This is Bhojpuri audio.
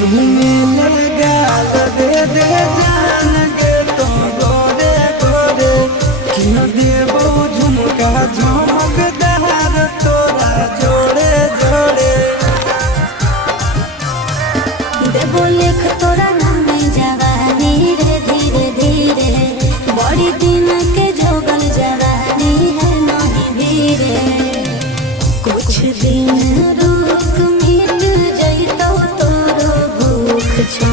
चूमे ले गाल दे दे जान गे तो गोरे गोरे क्यों देबो झुमका झमकदार तोरा जोड़े जोड़े देबो लिख तोरा नाम जवानी रे धीरे धीरे बड़ी दिन के जोगल जवानी है नहीं धीरे कुछ दिन रुक मिट जइतो तोरो भूख छो